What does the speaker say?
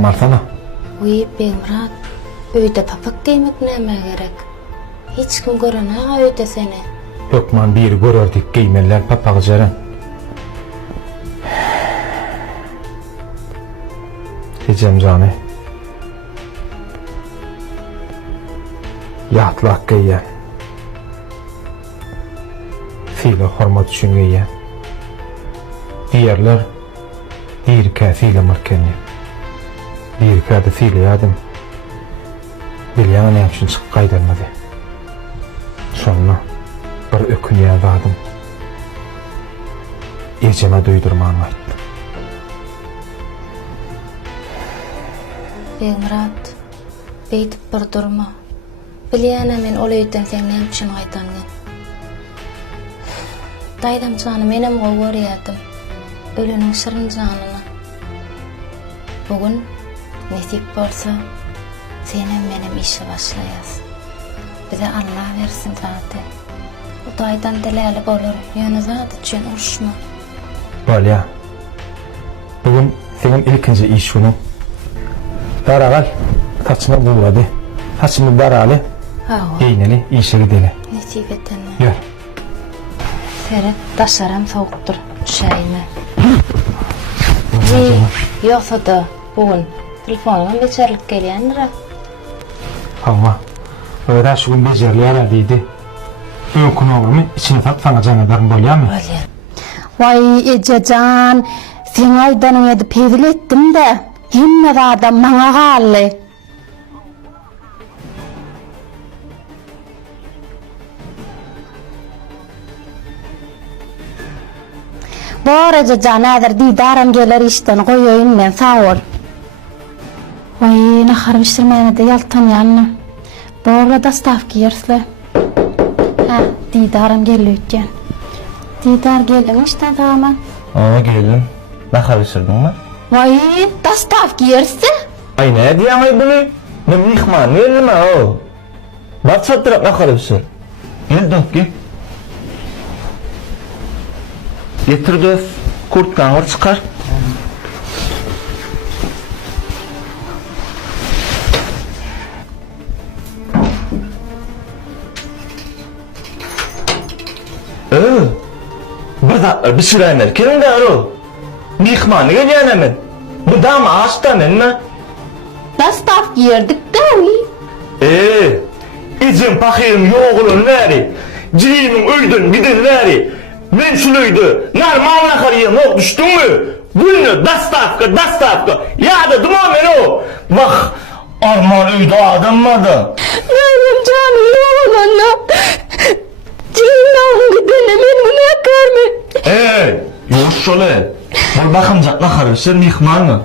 lazım arsana. Uy Beýmurat, öýde papak giýmek näme gerek? Hiç kim görene öýde seni. Ýokman biri görerdik giýmeler papagy jaren. Hecem jany. Ýatlak giýýän. File hormat üçin giýýän. Diýerler dirkä file markany. Dirkä de file ýadym. Bilýän näme üçin çykyp gaýdalmady. Şonda bir ökünýän zadym. Ejeme duýdurman aýtdy. Beýmurat, beýtip bir durma. Bilýän men ol öýden sen näme üçin gaýtandyn. Daýdam jany menem gowurýardym. Öleniň şyryň janyna. Bugün nesip bolsa senem menem işe başlaýas. Bize Allah versin zaten. O daýdan diläli bolar. Ýöne zat üçin urşma. Bolýa. Bugün senin ilkinji iş günüň. Daragal, taçyny buwrady. Taçyny baraly. Ha. Eýneli işe gideli. Nesip etenler. Ýör. Sere daşaram sowukdur. Şäýme. Ýoksa da bugün telefonuma beçerlik gelýändir. Ama öyle şu gün becerliler diýdi. Ökün oğlumu içine sana janadarym bolýarmy? Bolýar. Vay ejejan, sen aýdanyň edip pedil etdim de, hemme adam maňa gally. Bor ejejan näder diýdaram geler işden goýaýyn men sağ ol. Vay nahar bişirmäne de ýaltan ýalny. Borla dastav giyersle. Ha, diýdaram gelýän. Diýdar geldiň işte tamam. Aa geldim. Nahar bişirdinmi? Vay, dastav giyersi? Ay ne diýäň ay bunu? Ne mihman gelme o. Bak çatdyrap nahar bişir. Gel döp. Getir döp. Kurtkaňy çykar. Bir bişirenler kimler o? Mihmanı gelýän men. Bu dam aşda menmi? Dastav giyerdik de uy. İzin pahyym ýoğulun näri? Jiýiniň öýden gidin näri? Men şulydy. Normal nahar ýemok düşdüňmi? Bunu dastavka. Ýa-da duma men o. Bak, arman öýde adammadı. Benim canım oğlanla. Jiýiniň gidene men bunu görme. Ýok şole. Bol bakymjak nahar bişir mihmanmy?